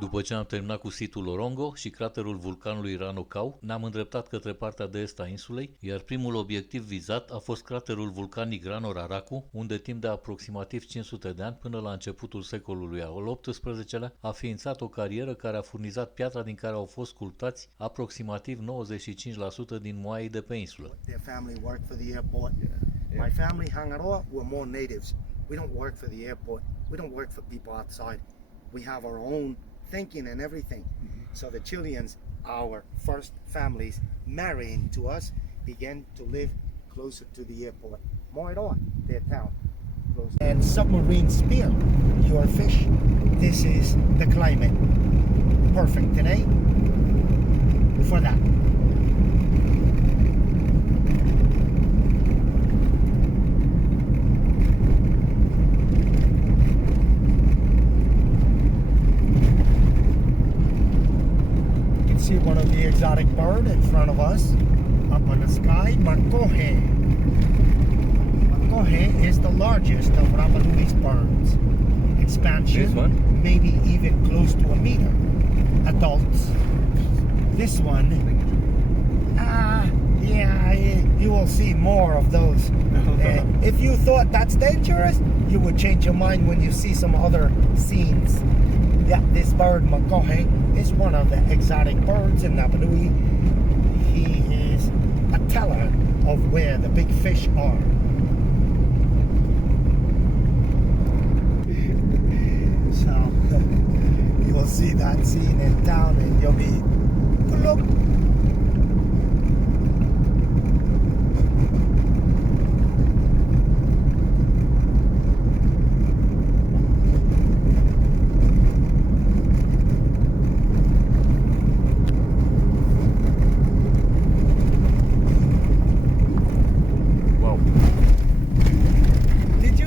După ce am terminat cu situl Orongo și craterul vulcanului Ranocau, ne-am îndreptat către partea de est a insulei, iar primul obiectiv vizat a fost craterul vulcanic Rano-Raraku, unde timp de aproximativ 500 de ani, până la începutul secolului al XVIII-lea, a ființat o carieră care a furnizat piatra din care au fost sculptați aproximativ 95% din moaii de pe insulă. Their family worked for the airport. My family, Hangaro, were more natives. We don't work for the airport. We don't work for people outside. We have our own thinking and everything. So the Chileans, our first families marrying to us, began to live closer to the airport. Moiro, their town. Closer. And submarine spear, your fish. This is the climate. Perfect today for that. See one of the exotic bird in front of us up on the sky, makohe. Makohe is the largest of Rapa Nui's birds. Expansion, This one? maybe even close to a meter. Adults. This one, yeah, you will see more of those. If you thought that's dangerous, you would change your mind when you see some other scenes. Yeah, this bird, makohe, is one of the exotic birds in Rapa Nui. He is a teller of where the big fish are. So, you will see that scene in town and you'll be, look.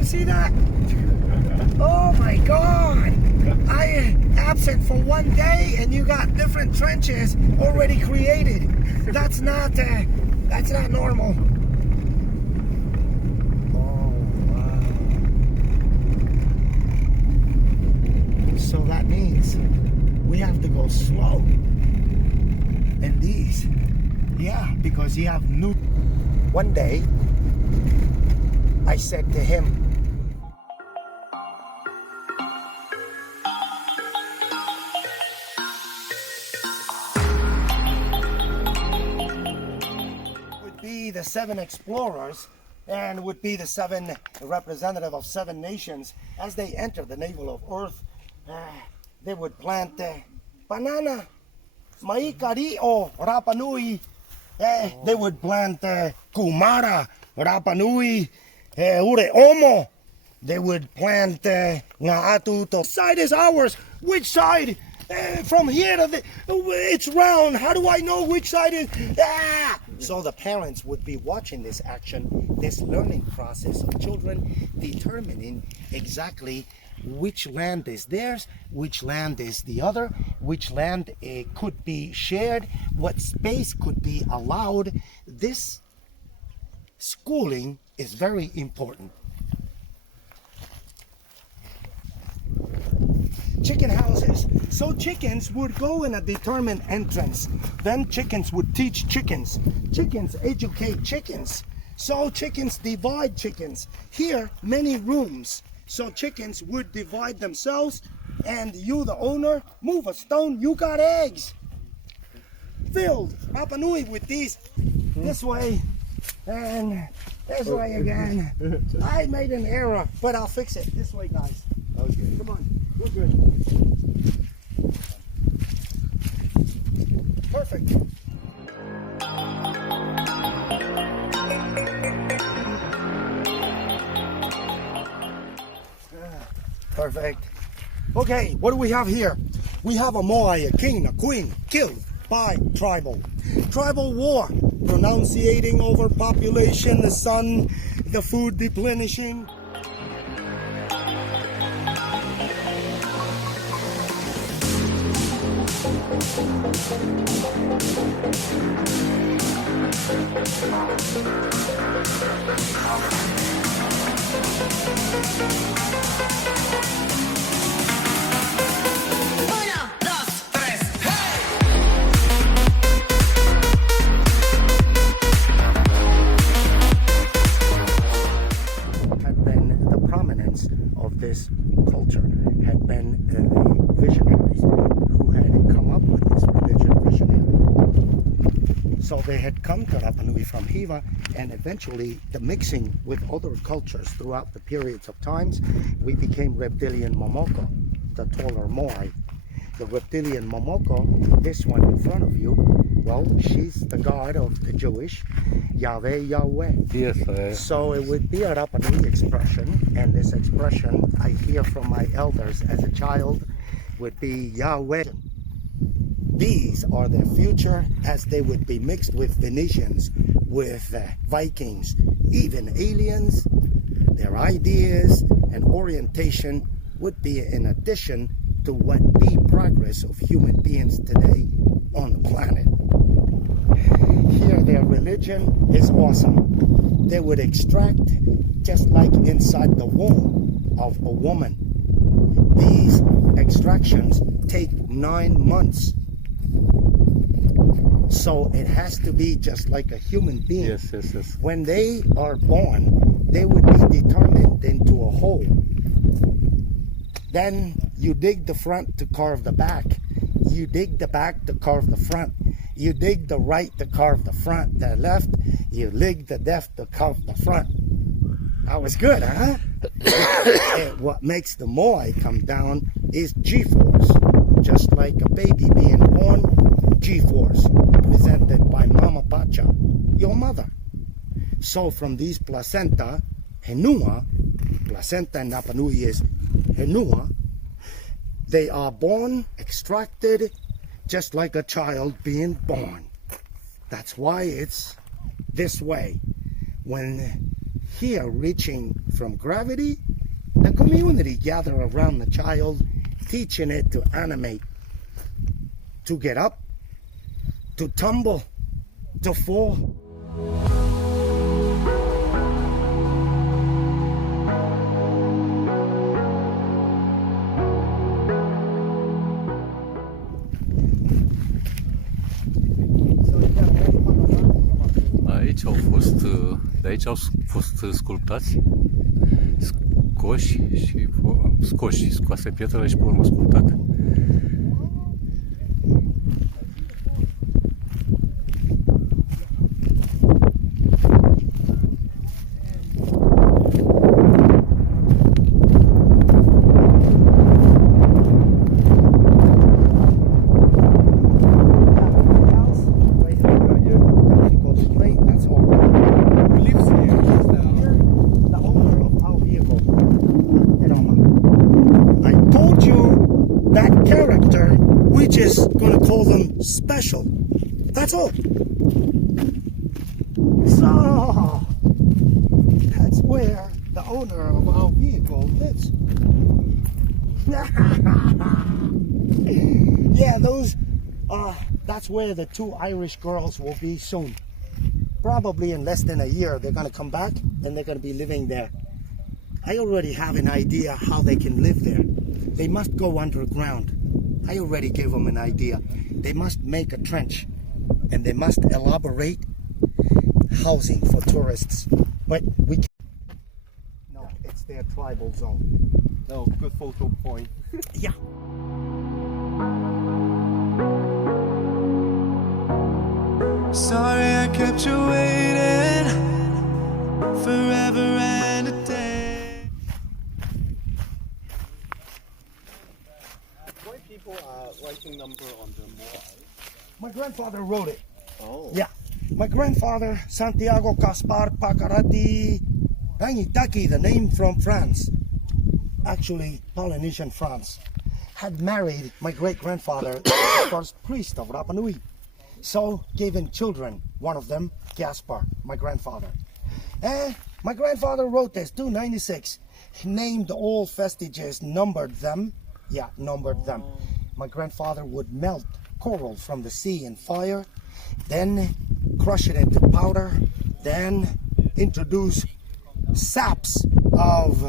See that? Oh my God! I absent for one day and you got different trenches already created. That's not normal. Oh wow! So that means we have to go slow. And these, yeah, because you have new. One day, I said to him, the 7 explorers and would be the 7 representative of 7 nations as they enter the navel of Earth. They would plant banana, maikario, Rapa Nui. They would plant kumara, Rapa Nui, ureomo. They would plant ngaatuto. Side is ours. Which side? From here to the, it's round. How do I know which side is? So the parents would be watching this action, this learning process of children determining exactly which land is theirs, which land is the other, which land could be shared, what space could be allowed. This schooling is very important. Chicken houses. So chickens would go in a determined entrance. Then chickens would teach chickens. Chickens educate chickens. So chickens divide chickens. Here, many rooms. So chickens would divide themselves, and you, the owner, move a stone, you got eggs. Filled. Rapa Nui with these. This way, and this way again. I made an error, but I'll fix it. This way, guys. Okay. Come on. We're good. Perfect. Perfect. Okay, what do we have here? We have a moai, a king, a queen, killed by tribal. Tribal war, pronunciating overpopulation, the sun, the food deplenishing. Uno, visionaries who had come up with this religion visionary. So they had come to Rapa Nui from Hiva, and eventually the mixing with other cultures throughout the periods of times, we became reptilian Momoko, the taller Moai. The reptilian Momoko, this one in front of you, well, she's the god of the Jewish Yahweh Yahweh. Yes, So it would be a Rapa Nui expression, and this expression I hear from my elders as a child would be Yahweh. These are the future, as they would be mixed with Venetians, with Vikings, even aliens. Their ideas and orientation would be in addition to what the progress of human beings today on the planet. Here their religion is awesome. They would extract just like inside the womb of a woman. These extractions take 9 months. So it has to be just like a human being. Yes, yes, yes. When they are born, they would be determined into a hole. Then you dig the front to carve the back. You dig the back to carve the front. You dig the right to carve the front. The left, you dig the left to carve the front. That was good, huh? And what makes the Moai come down is G-force. Just like a baby being born, G-force, presented by Mama Pacha, your mother. So from these placenta, Henua, placenta in Rapa Nui is Henua, they are born, extracted, just like a child being born. That's why it's this way. When here reaching from gravity, the community gather around the child, teaching it to animate, to get up, to tumble, to fall. De aici au fost sculptați, scoase pietrele și pe urmă sculptate. Special. That's all. So that's where the owner of our vehicle lives. Yeah, that's where the 2 Irish girls will be soon. Probably in less than a year they're gonna come back and they're gonna be living there. I already have an idea how they can live there. They must go underground. I already gave them an idea. They must make a trench and they must elaborate housing for tourists. But we can't. No, it's their tribal zone. Oh, good photo point. Yeah. Sorry I kept you waiting forever and a day. Why people are writing number on the Moai? My grandfather wrote it. Oh. Yeah. My grandfather, Santiago Caspar Pacarati Pangitaki, the name from France, actually Polynesian France, had married my great-grandfather, the first priest of Rapa Nui. So gave him children, one of them, Gaspar, my grandfather. And my grandfather wrote this, 296. He named all vestiges, numbered them. Yeah, numbered them. My grandfather would melt coral from the sea in fire, then crush it into powder, then introduce saps of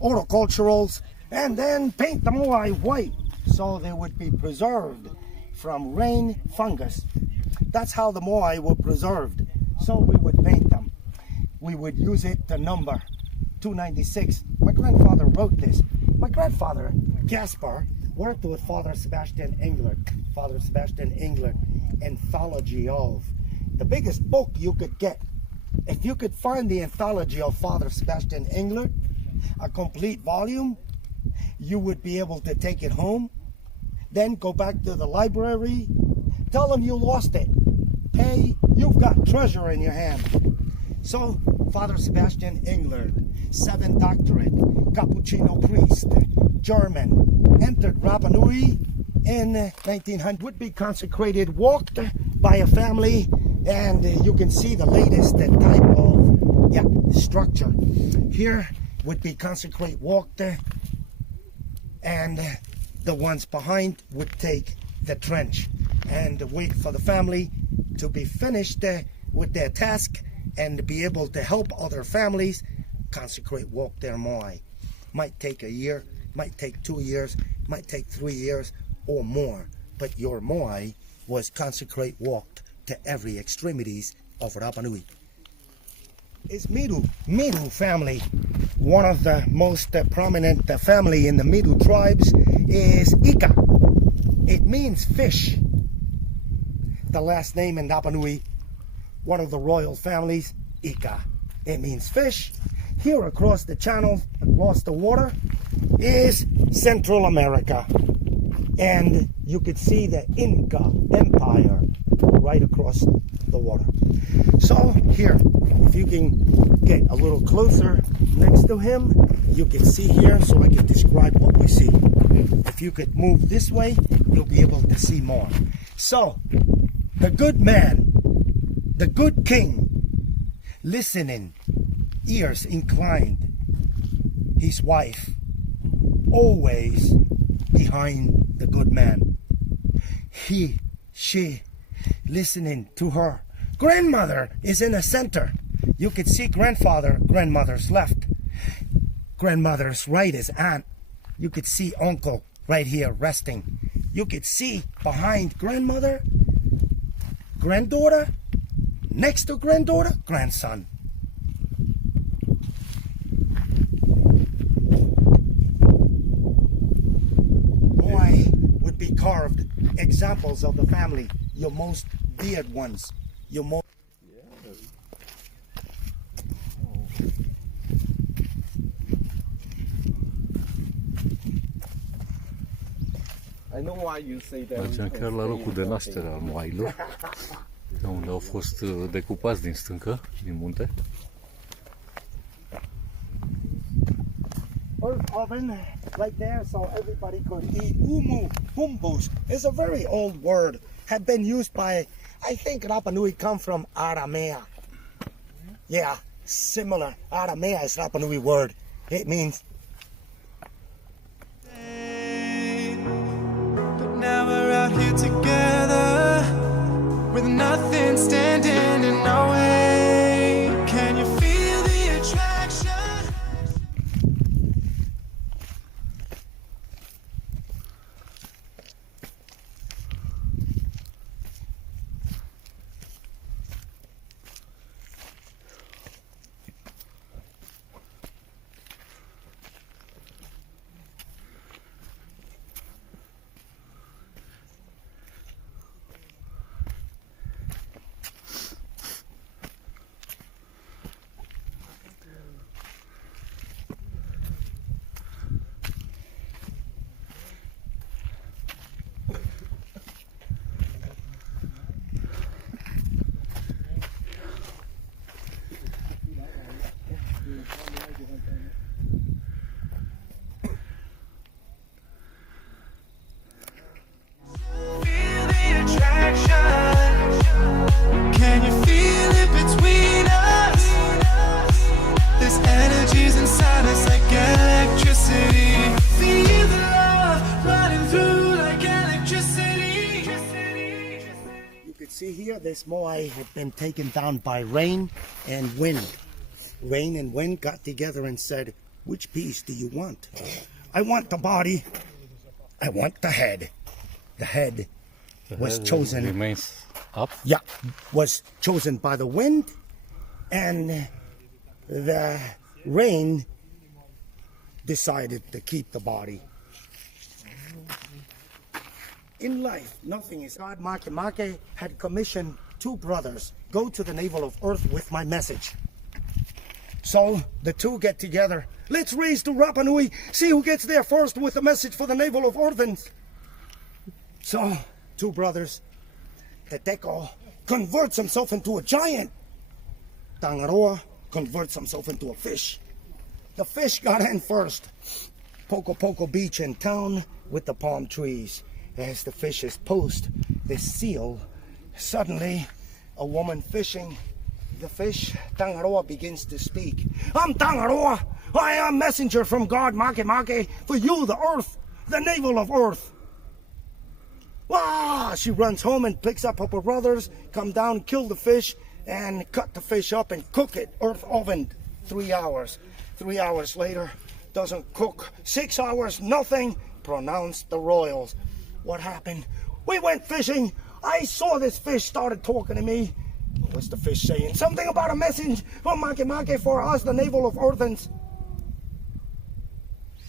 horticulturals, and then paint the Moai white so they would be preserved from rain, fungus. That's how the Moai were preserved. So we would paint them. We would use it to number 296. My grandfather wrote this. My grandfather, Gaspar, worked with Father Sebastian Engler. Father Sebastian Engler, Anthology of. The biggest book you could get. If you could find the Anthology of Father Sebastian Engler, a complete volume, you would be able to take it home, then go back to the library, tell them you lost it. Hey, you've got treasure in your hand. So, Father Sebastian Engler, 7 doctorate, Cappuccino priest, German, entered Rapa Nui in 1900, would be consecrated, walked by a family, and you can see the latest type of structure. Here would be consecrate, walked, and the ones behind would take the trench and wait for the family to be finished with their task and be able to help other families consecrate, walk their moai. Might take a year, might take 2 years, might take 3 years or more, but your moai was consecrate, walked to every extremities of Rapa Nui. Is Miru family. One of the most prominent family in the Miru tribes is Ika. It means fish. The last name in Rapa Nui, one of the royal families, Ika. It means fish. Here across the channel, across the water, is Central America. And you could see the Inca Empire right across the water. So here, if you can get a little closer next to him, you can see here, so I can describe what we see. If you could move this way, you'll be able to see more. So, the good man, the good king, listening, ears inclined, his wife, always behind the good man. She, listening to her. Grandmother is in the center. You can see grandfather, grandmother's left. Grandmother's right is aunt. You could see uncle right here resting. You could see behind grandmother, granddaughter, next to granddaughter, grandson. Moai would be carved examples of the family, your most deared ones, your most. I know why you say that. Mergem chiar la locul de naștere al moailor, unde au fost decupați din stâncă, din munte. Earth oven right there so everybody could eat. Umu humbus is a very old word, had been used by, I think Rapa Nui come from Aramea. Yeah, similar. Aramea is Rapa Nui word. It means But now we're out here together with nothing standing in our way. Can you feel the attraction? Feel the attraction. Can you feel it between us? This energy's inside us like electricity. Feel the love running through like electricity. you could see here this moai had been taken down by rain and wind. Rain and wind got together and said, which piece do you want? I want the body. I want the head. The head was chosen. Remains up. Yeah, was chosen by the wind, and the rain decided to keep the body. In life, nothing is God. Makemake had commissioned 2 brothers, go to the navel of Earth with my message. So the 2 get together. Let's race to Rapa Nui, see who gets there first with the message for the navel of Earth. So 2 brothers, Teteko converts himself into a giant. Tangaroa converts himself into a fish. The fish got in first. Poco Poco Beach in town with the palm trees. As the fishes post the seal, suddenly a woman fishing the fish, Tangaroa, begins to speak. I'm Tangaroa. I am messenger from God Makemake for you, the earth, the navel of Earth. Ah, she runs home and picks up her brothers, come down, kill the fish, and cut the fish up and cook it, earth oven, 3 hours. 3 hours later, doesn't cook. 6 hours, nothing. Pronounced the royals. What happened? We went fishing. I saw this fish started talking to me. What's the fish saying? Something about a message from Makemake for us, the navel of Earthens.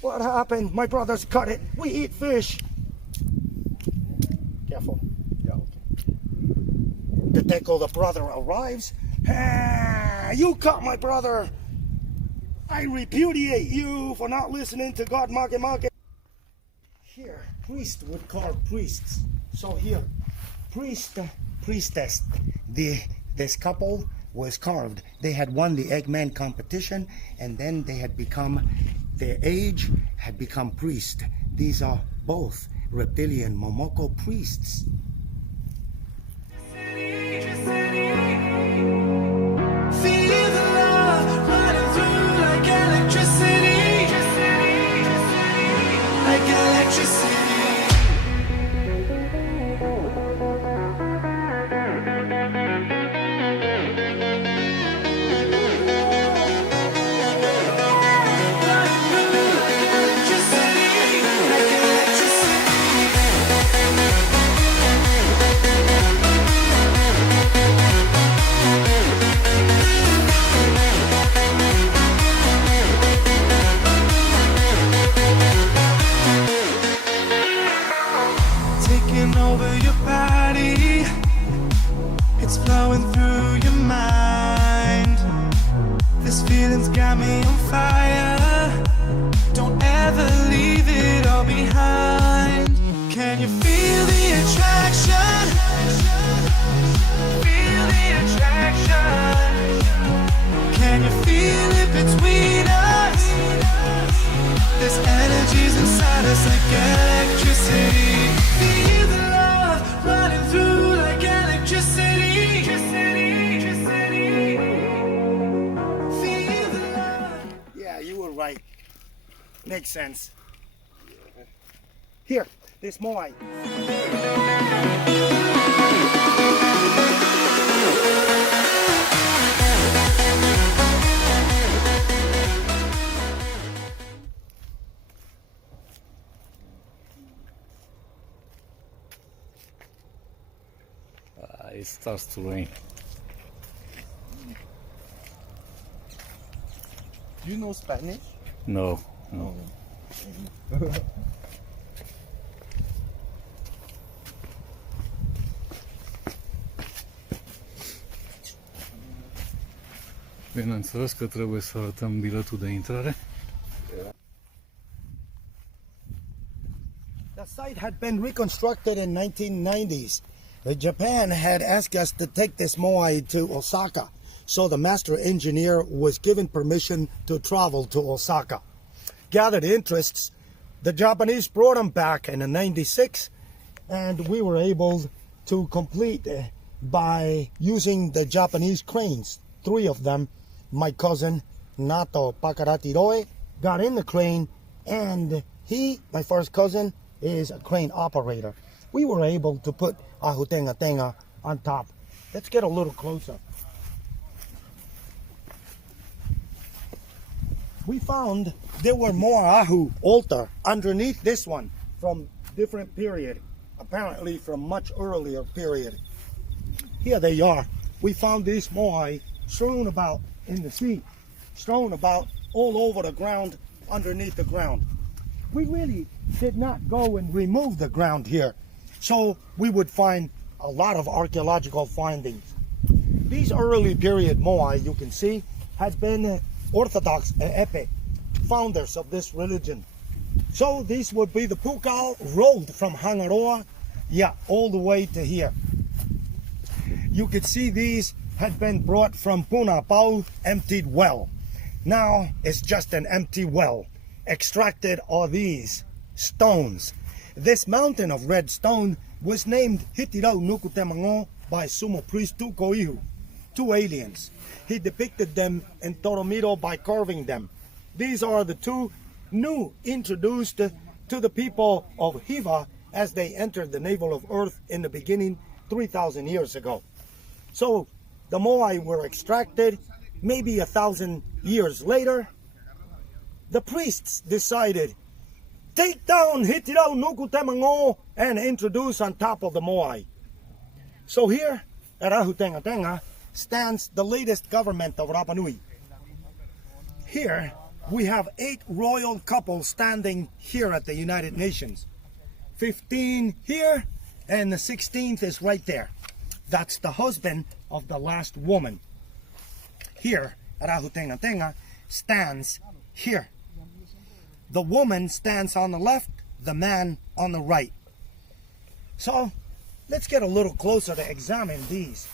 What happened? My brothers cut it. We eat fish. Careful. Yeah, okay. The Teko, the brother, arrives. Ah, you cut my brother. I repudiate you for not listening to God Makemake. Here, priest would call priests. So here, priest, priestess. This couple was carved. They had won the Eggman competition, and then they had become, their age had become priest. These are both reptilian Momoko priests. Feel the love running through like electricity, like electricity. Taking over your body, it's flowing through your mind. This feeling's got me on fire. Don't ever leave it all behind. Can you feel the attraction? Feel the attraction. Can you feel it between us? This energy's inside us like electricity. Feel the love running through like electricity. Feel the love. Yeah, you were right. Makes sense. Here, this Moai. It starts to rain. Do you know Spanish? No, no. Bineînțeles că trebuie să arătăm biletul de intrare. The site had been reconstructed in 1990s. Japan had asked us to take this Moai to Osaka, so the master engineer was given permission to travel to Osaka. Gathered interests, the Japanese brought him back in 96, and we were able to complete by using the Japanese cranes. 3 of them. My cousin Nato Pakaratiroe got in the crane, and he, my first cousin, is a crane operator. We were able to put Ahutenga Tenga on top. Let's get a little closer. We found there were more Ahu altar underneath this one from different period, apparently from much earlier period. Here they are. We found these Moai strewn about in the sea, strewn about all over the ground, underneath the ground. We really did not go and remove the ground here. So we would find a lot of archaeological findings. These early period Moai, you can see, had been Orthodox Epe, founders of this religion. So these would be the Pukal road from Hangaroa, all the way to here. You could see these had been brought from Punapau, emptied well. Now it's just an empty well. Extracted are these stones. This mountain of red stone was named Hitirau Nukutemango by sumo priest Tukoihu, two aliens. He depicted them in Toromiro by carving them. These are the two new introduced to the people of Hiva as they entered the navel of Earth in the beginning 3,000 years ago. So the Moai were extracted. Maybe 1,000 years later, the priests decided, take down Hitirau Nukutemango and introduce on top of the Moai. So here at Ahutengatenga stands the latest government of Rapa Nui. Here we have 8 royal couples standing here at the United Nations. 15 here, and the 16th is right there. That's the husband of the last woman. Here at Ahutengatenga stands here. The woman stands on the left, the man on the right. So let's get a little closer to examine these.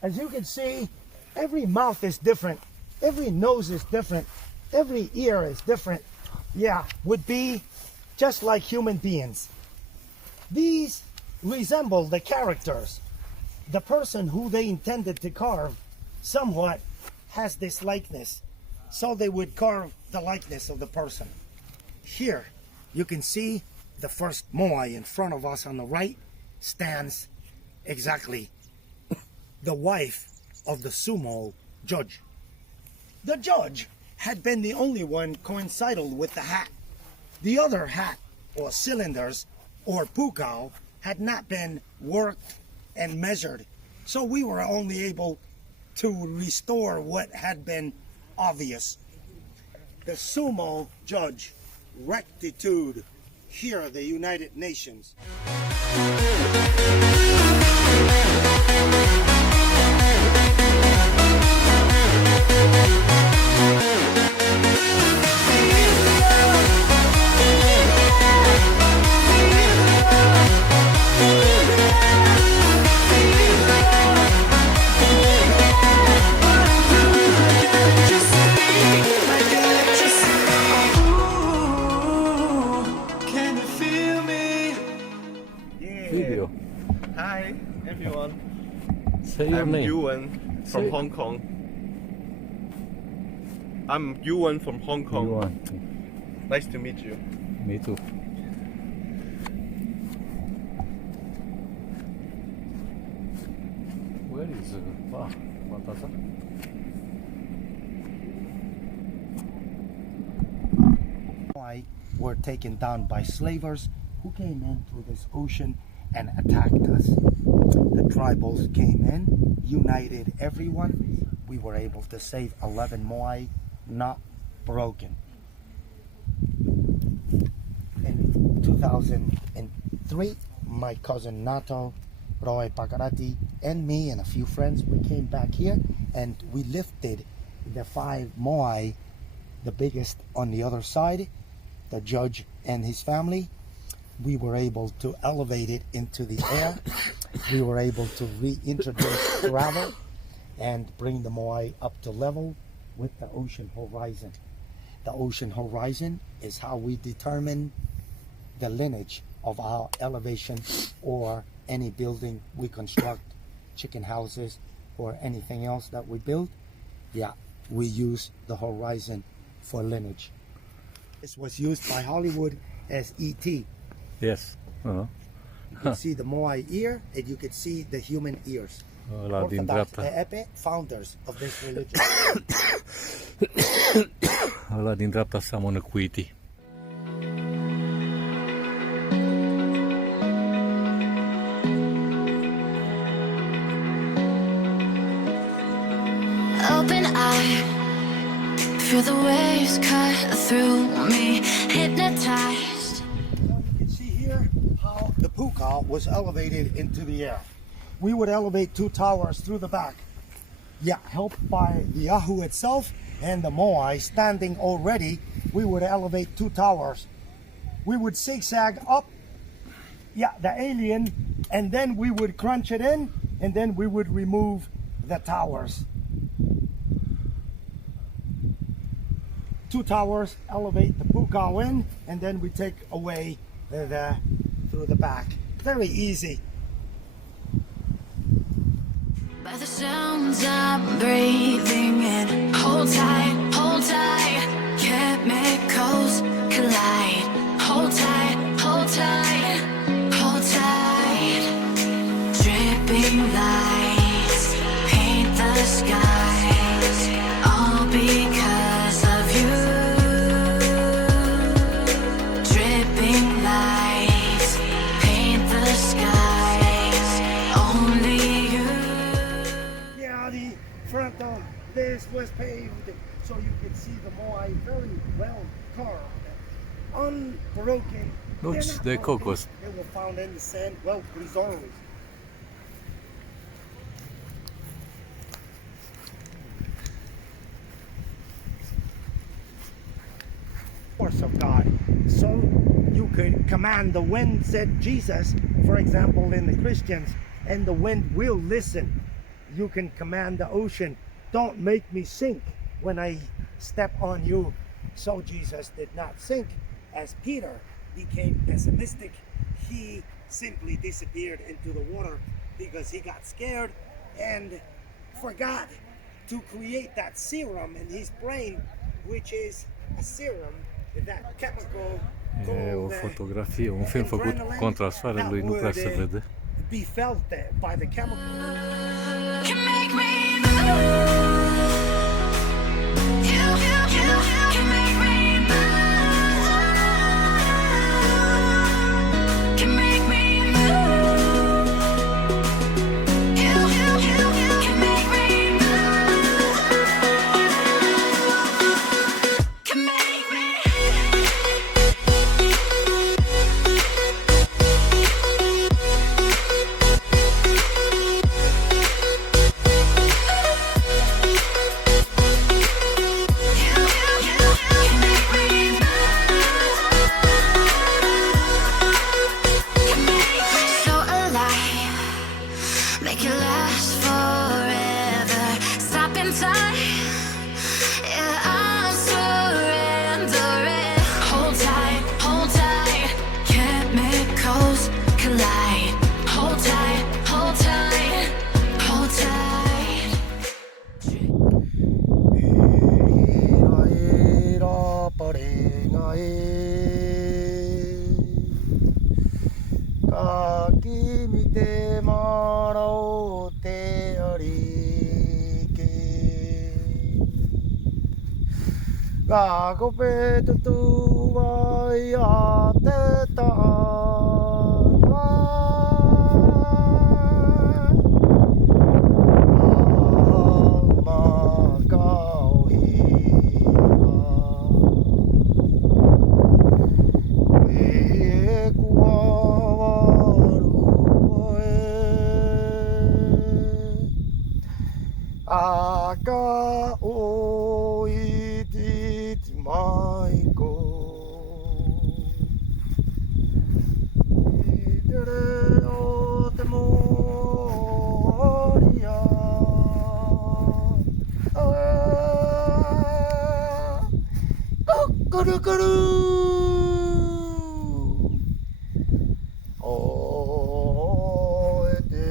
As you can see, every mouth is different, every nose is different, every ear is different. Would be just like human beings. These resemble the characters. The person who they intended to carve somewhat has this likeness. So they would carve the likeness of the person. Here you can see the first Moai in front of us on the right stands exactly the wife of the sumo judge. The judge had been the only one coincidal with the hat. The other hat or cylinders or pukao had not been worked and measured. So we were only able to restore what had been obvious. The sumo judge rectitude here at the United Nations. Video. Hi, everyone. Say your I'm name. Yuan from Say- Hong Kong. I'm Yuan from Hong Kong. Ioan. Nice to meet you. Me too. Where is Baltazar? Were taken down by slavers who came in through this ocean and attacked us. The tribals came in, united everyone. We were able to save 11 Moai, not broken. In 2003, my cousin Nato, Roy Pakarati, and me and a few friends, we came back here and we lifted the 5 Moai, the biggest on the other side, the judge and his family. We were able to elevate it into the air. We were able to reintroduce gravel and bring the Moai up to level with the ocean horizon. The ocean horizon is how we determine the lineage of our elevation or any building we construct, chicken houses or anything else that we build. We use the horizon for lineage. This was used by Hollywood as E.T. Yes. You can see the Moai ear and you can see the human ears. Ăla din Orthodox dreapta. Epe, founders of this religion. Ăla din dreapta seamănă cu E.T. Open eye, feel the waves cut through me, hypnotized. You can see here how the puka was elevated into the air. We would elevate 2 towers through the back. Yeah, helped by the Ahu itself and the Moai standing already, we would elevate 2 towers. We would zigzag up, yeah, the alien, and then we would crunch it in, and then we would remove the towers. 2 towers, elevate the puka in, and then we take away through the back. Very easy. By the sounds I'm breathing in, hold tight, chemicals collide. Hold tight, hold tight, hold tight. Dripping lights paint the skies, all because of you. Dripping lights paint the skies, only you. Yeah, the front of this was paved so you could see the Moai very well carved, unbroken. Looks They're not de broken. cocos. They were found in the sand, well preserved. Force of God. So you could command the wind, said Jesus, for example, in the Christians, and the wind will listen. You can command the ocean, don't make me sink when I step on you. So Jesus did not sink. As Peter became pessimistic, he simply disappeared into the water because he got scared and forgot to create that serum in his brain, which is a serum, that chemical E o called fotografie, un film făcut adrenaline contra soarelui, nu prea se vede. be felt by the chemical. Can make me move. You can make me move. Can make me move. You can make me move. Can make me. So alive, make it last forever. Stop in time, yeah, I'm surrendering. Hold tight, chemicals collide. Hold tight, hold tight, hold tight. Aka oititi maiko Idere o te moria Kukurukuru O te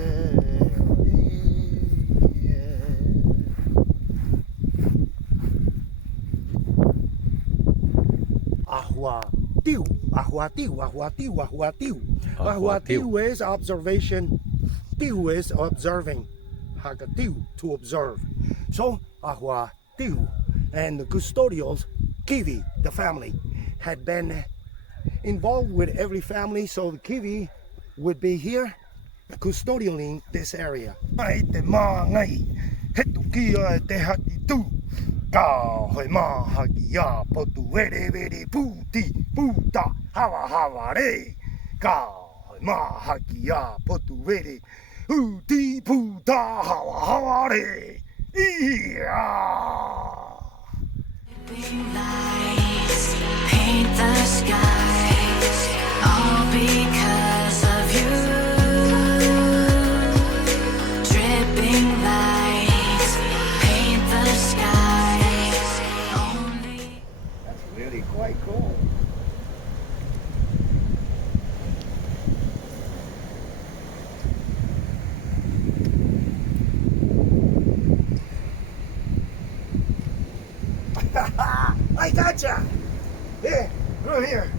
Ahuatiu, ahuatiu, ahuatiu, ahuatiu. Ahuatiu is observation. Tiu is observing. Hagatiu, to observe. So, ahuatiu. And the custodials, Kiwi, the family, had been involved with every family, so the Kiwi would be here custodialing this area. Ai te māngai, hetu kia te hati tū. Ka hoi mahaki a potu ere puti puta hawa hawa re. ka mahakia potuere uti puta hawa haware. Dripping lights paint the skies, all because of you. Dripping lights paint the skies, only. That's really quite cool. I gotcha! Here, come here.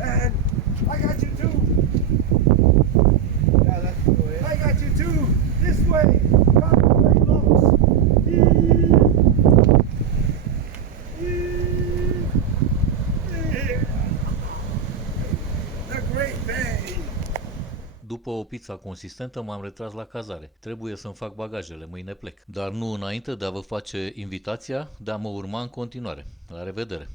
And I got you too. Yeah, let's do it. I got you too. This way. Contemplate lumps. The Great Bay. După o pizza consistentă m-am retras la cazare. Trebuie să-mi fac bagajele, mâine plec. Dar nu înainte de a vă face invitația de a mă urma în continuare. La revedere!